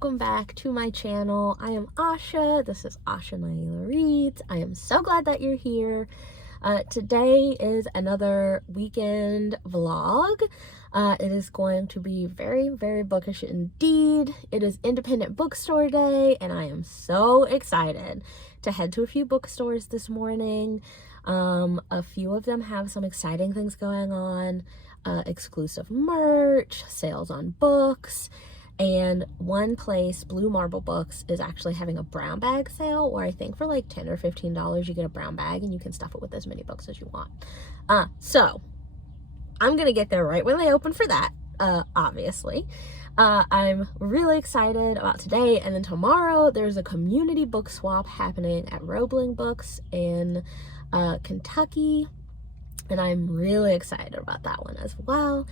welcome back to my channel. I am Asha. This is Asha Naila Reads. I am so glad that you're here. Today is another weekend vlog. It is going to be very, very bookish indeed. It is Independent Bookstore Day, and I am so excited to head to a few bookstores this morning. A few of them have some exciting things going on, exclusive merch, sales on books, and one place, Blue Marble Books, is actually having a brown bag sale where I think for like $10 or $15 you get a brown bag and you can stuff it with as many books as you want. So I'm gonna get there right when they open for that, obviously. I'm really excited about today, and then tomorrow there's a community book swap happening at Roebling Books in Kentucky, and I'm really excited about that one as well,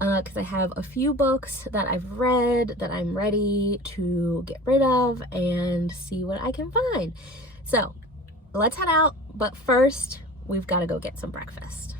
because I have a few books that I've read that I'm ready to get rid of and see what I can find. So let's head out, but first we've got to go get some breakfast.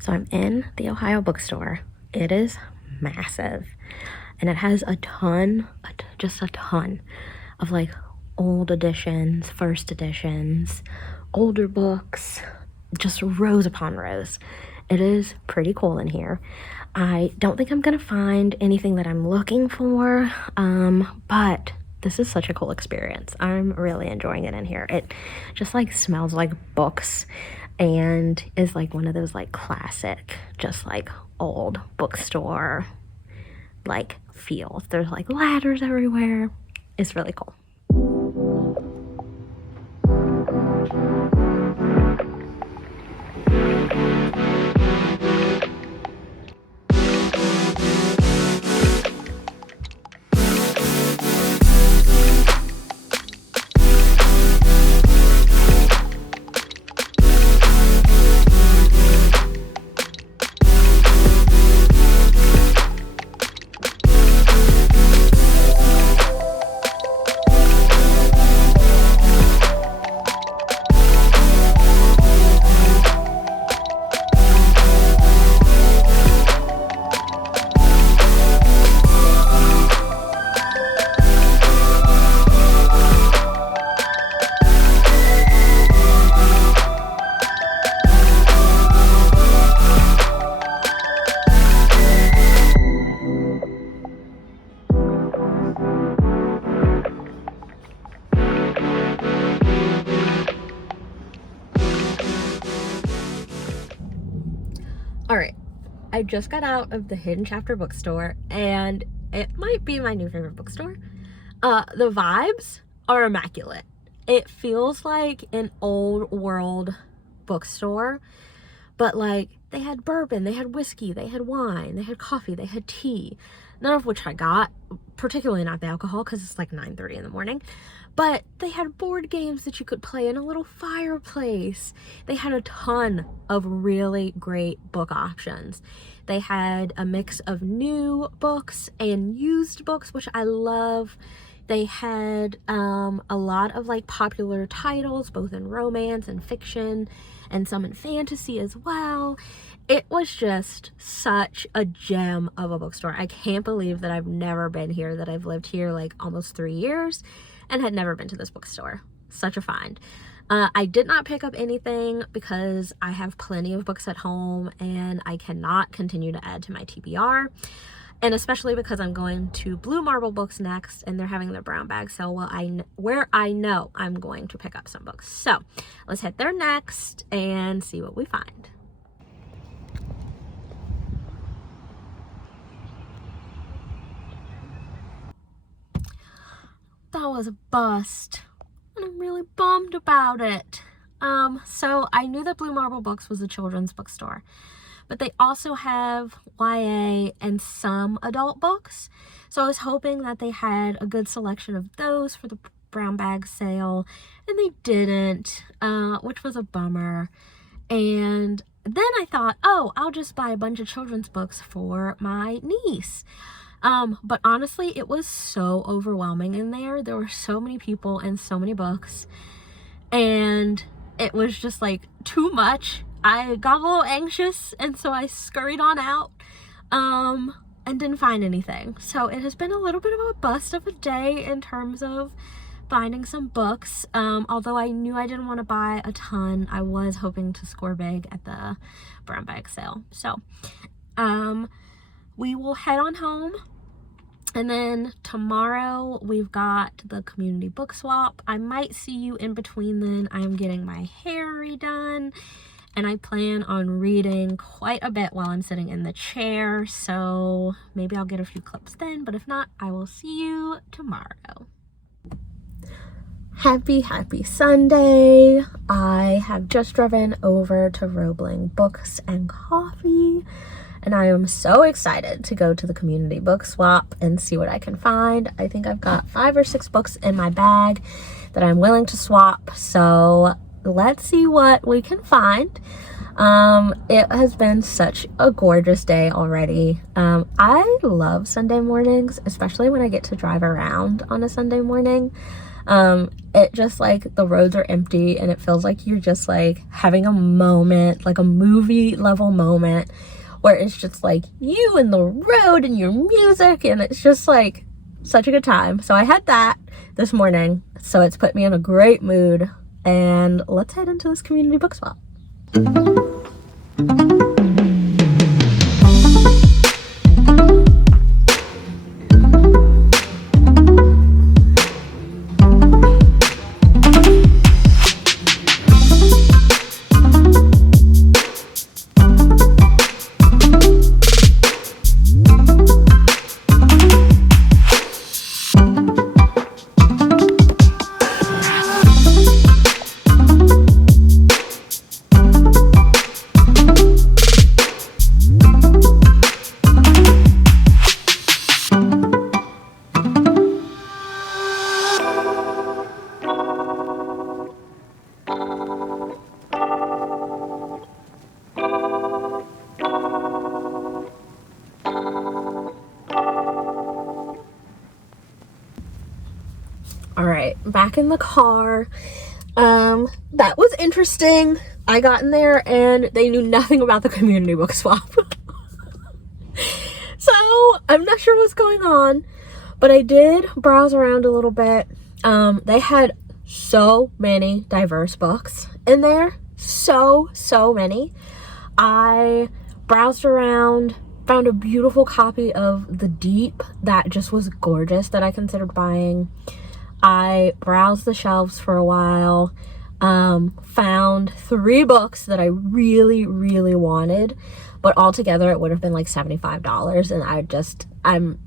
So I'm in the Ohio bookstore. It is massive, and it has a ton, just a ton of like old editions, first editions, older books, just rows upon rows. It is pretty cool in here. I don't think I'm gonna find anything that I'm looking for, but this is such a cool experience. I'm really enjoying it in here. It just like smells like books and is like one of those like classic, just like old bookstore like feels. There's like ladders everywhere. It's really cool. All right, I just got out of the Hidden Chapter bookstore, and it might be my new favorite bookstore. The vibes are immaculate. It feels like an old world bookstore, but like they had bourbon, they had whiskey, they had wine, they had coffee, they had tea, none of which I got, particularly not the alcohol because it's like 9:30 in the morning. But they had board games that you could play in a little fireplace. They had a ton of really great book options. They had a mix of new books and used books, which I love. They had a lot of like popular titles, both in romance and fiction, and some in fantasy as well. It was just such a gem of a bookstore. I can't believe that I've never been here, that I've lived here like almost 3 years and had never been to this bookstore. Such a find. I did not pick up anything because I have plenty of books at home and I cannot continue to add to my TBR. And especially because I'm going to Blue Marble Books next and they're having their brown bag sale where I know I'm going to pick up some books. So let's head there next and see what we find. sale was a bust, and I'm really bummed about it. So I knew that Blue Marble Books was a children's bookstore, but they also have YA and some adult books. So I was hoping that they had a good selection of those for the brown bag sale, and they didn't, which was a bummer. And then I thought, oh, I'll just buy a bunch of children's books for my niece. But honestly, it was so overwhelming in there. There were so many people and so many books, and it was just like too much. I got a little anxious, and so I scurried on out, and didn't find anything. So it has been a little bit of a bust of a day in terms of finding some books. Although I knew I didn't want to buy a ton, I was hoping to score big at the brown bag sale. So, we will head on home. And then tomorrow we've got the community book swap. I might see you in between then. I'm getting my hair redone, and I plan on reading quite a bit while I'm sitting in the chair. So maybe I'll get a few clips then, but if not, I will see you tomorrow. Happy Sunday. I have just driven over to Roebling Books and Coffee, and I am so excited to go to the community book swap and see what I can find. I think I've got 5 or 6 books in my bag that I'm willing to swap, so let's see what we can find. It has been such a gorgeous day already. I love Sunday mornings, especially when I get to drive around on a Sunday morning. It just, like, the roads are empty, and it feels like you're just, like, having a moment, like a movie level moment, where it's just like you and the road and your music, and it's just like such a good time. So I had that this morning, so it's put me in a great mood, and let's head into this community book swap. All right, back in the car. That was interesting. I got in there and they knew nothing about the community book swap. So I'm not sure what's going on, but I did browse around a little bit. They had so many diverse books in there. So many. I browsed around, found a beautiful copy of The Deep that just was gorgeous that I considered buying. I browsed the shelves for a while, found 3 books that I really wanted, but altogether it would have been like $75, and I'm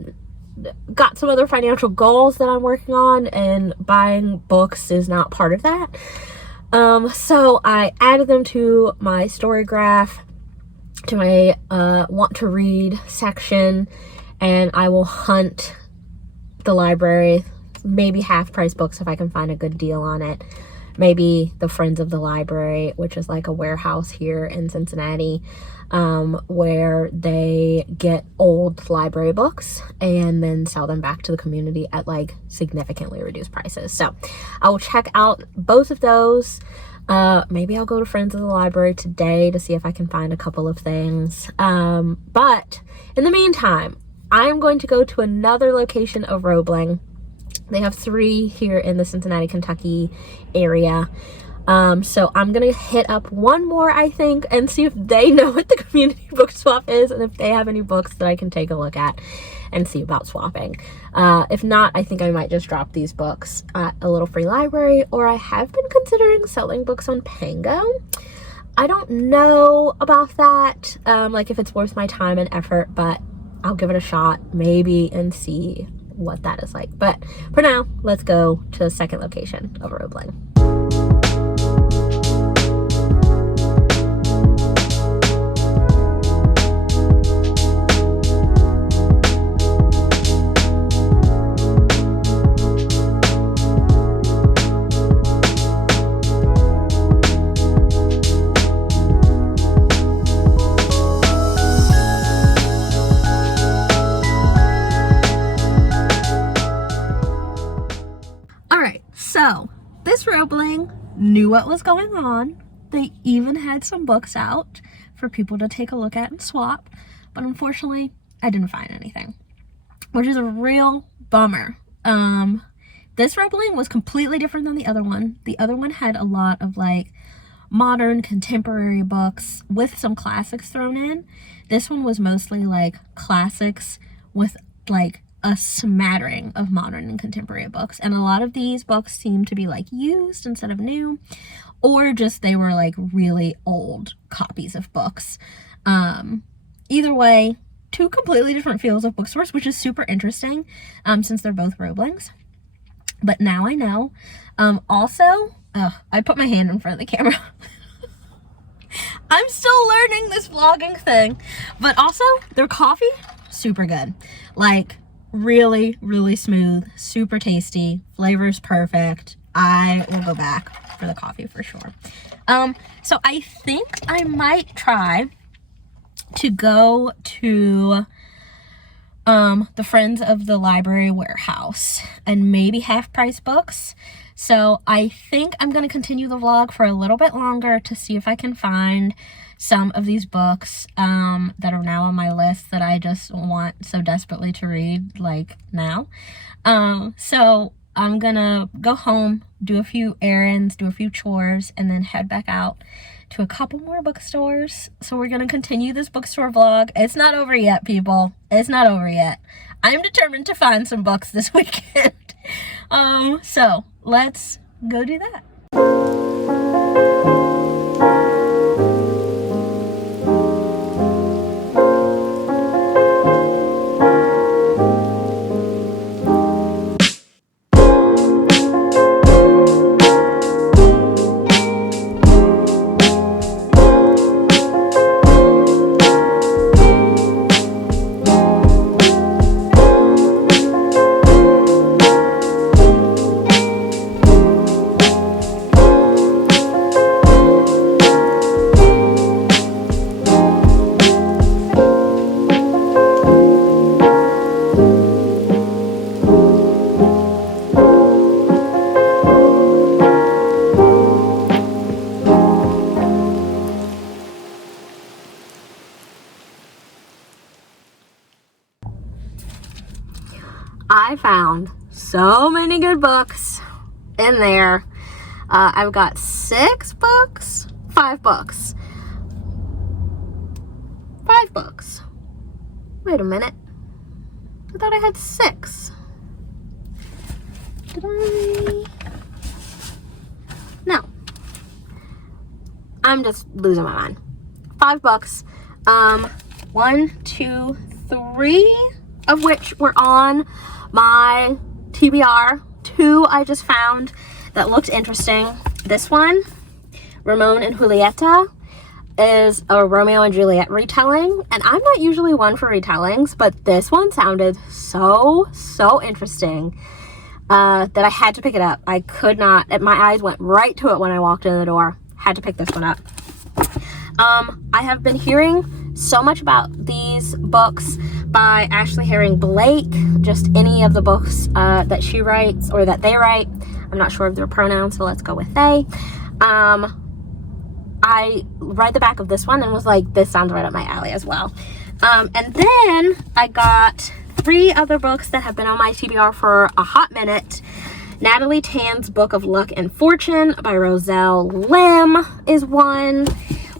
got some other financial goals that I'm working on, and buying books is not part of that. So I added them to my story graph, to my want to read section, and I will hunt the library, maybe half price books if I can find a good deal on it. Maybe the Friends of the Library, which is like a warehouse here in Cincinnati, where they get old library books and then sell them back to the community at like significantly reduced prices. So I will check out both of those. Maybe I'll go to Friends of the Library today to see if I can find a couple of things. But in the meantime, I'm going to go to another location of Roebling. They have 3 here in the Cincinnati, Kentucky area. So I'm going to hit up one more, I think, and see if they know what the community book swap is and if they have any books that I can take a look at and see about swapping. If not, I think I might just drop these books at a little free library, or I have been considering selling books on Pango. I don't know about that, like if it's worth my time and effort, but I'll give it a shot maybe and see what that is like. But for now, let's go to the second location of Roebling. So this Roebling knew what was going on. They even had some books out for people to take a look at and swap, but unfortunately I didn't find anything, which is a real bummer. This Roebling was completely different than the other one. The other one had a lot of like modern contemporary books with some classics thrown in. This one was mostly like classics with like a smattering of modern and contemporary books, and a lot of these books seem to be like used instead of new, or just they were like really old copies of books. Either way, two completely different feels of bookstores, which is super interesting since they're both Roeblings. But now I know. Also, I put my hand in front of the camera. I'm still learning this vlogging thing. But also, their coffee, super good. Like, really, really smooth, super tasty, flavor's perfect. I will go back for the coffee for sure. So I think I might try to go to the Friends of the Library Warehouse and maybe Half Price Books. So I think I'm going to continue the vlog for a little bit longer to see if I can find some of these books that are now on my list that I just want so desperately to read, like now. So I'm gonna go home, do a few errands, do a few chores, and then head back out to a couple more bookstores. So we're gonna continue this bookstore vlog. It's not over yet, people. It's not over yet. I'm determined to find some books this weekend. So let's go do that. I found so many good books in there. I've got 5 books. 5 books. Wait a minute. I thought I had 6. Did I? No. I'm just losing my mind. 5 books. 1, 2, 3 of which were on my TBR. 2 I just found that looked interesting. This one, Ramon and Julieta, is a Romeo and Juliet retelling, and I'm not usually one for retellings, but this one sounded so interesting that I had to pick it up. I could not, my eyes went right to it when I walked in the door. Had to pick this one up. I have been hearing so much about these books by Ashley Herring Blake, just any of the books that she writes or that they write. I'm not sure of their pronouns, so let's go with they. I read the back of this one and was like, this sounds right up my alley as well. And then I got 3 other books that have been on my TBR for a hot minute. Natalie Tan's Book of Luck and Fortune by Roselle Lim is one.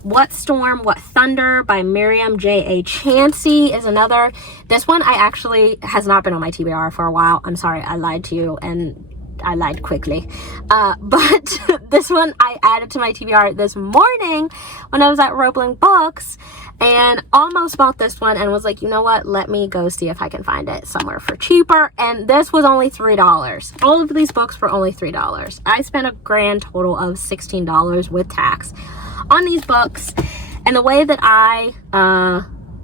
What Storm, What Thunder by Miriam J.A. Chansey is another. This one has not been on my TBR for a while. I'm sorry, I lied to you, and I lied quickly. But this one I added to my TBR this morning when I was at Roebling Books, and almost bought this one and was like, you know what, let me go see if I can find it somewhere for cheaper. And this was only $3. All of these books were only $3. I spent a grand total of $16 with tax on these books. And the way that I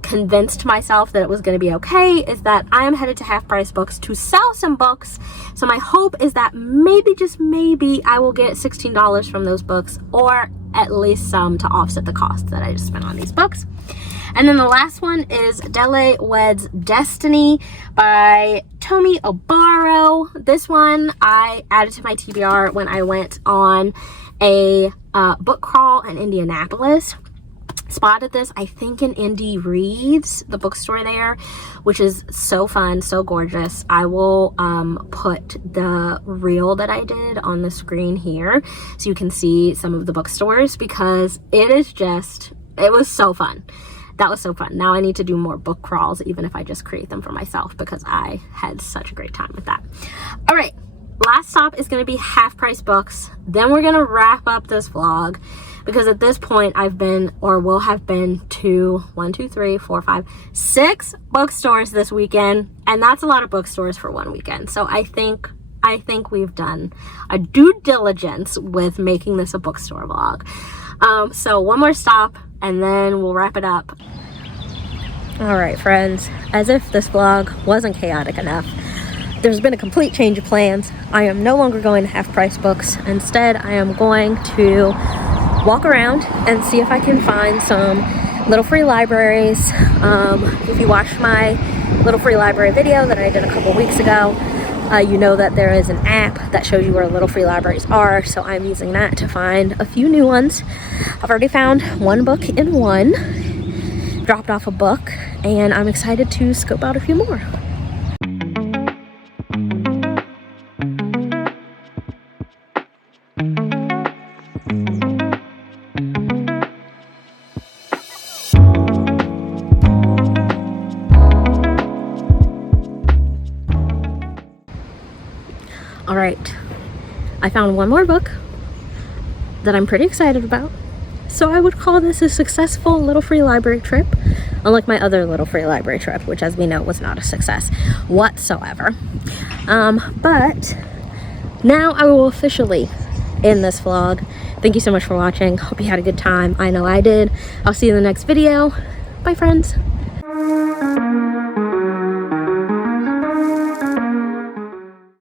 convinced myself that it was going to be okay is that I am headed to Half Price Books to sell some books. So my hope is that maybe, just maybe, I will get $16 from those books, or at least some to offset the cost that I just spent on these books. And then the last one is Dele Weds Destiny by Tomi Obaro. This one I added to my TBR when I went on a book crawl in Indianapolis. Spotted this, I think, in Indie Reads, the bookstore there, which is so fun, so gorgeous. I will put the reel that I did on the screen here so you can see some of the bookstores, because it was so fun. That was so fun. Now I need to do more book crawls, even if I just create them for myself, because I had such a great time with that. All right, last stop is going to be Half Price Books. Then we're going to wrap up this vlog, because at this point I've been, or will have been, to 6 bookstores this weekend, and that's a lot of bookstores for one weekend. So I think we've done a due diligence with making this a bookstore vlog. So one more stop and then we'll wrap it up. All right, friends, as if this vlog wasn't chaotic enough, there's been a complete change of plans. I am no longer going to Half Price Books. Instead, I am going to walk around and see if I can find some little free libraries. If you watched my little free library video that I did a couple weeks ago, you know that there is an app that shows you where little free libraries are, so I'm using that to find a few new ones. I've already found one book in one, dropped off a book, and I'm excited to scope out a few more. All right, I found one more book that I'm pretty excited about. So I would call this a successful little free library trip, unlike my other little free library trip, which, as we know, was not a success whatsoever. But now I will officially end this vlog. Thank you so much for watching. Hope you had a good time. I know I did. I'll see you in the next video. Bye, friends.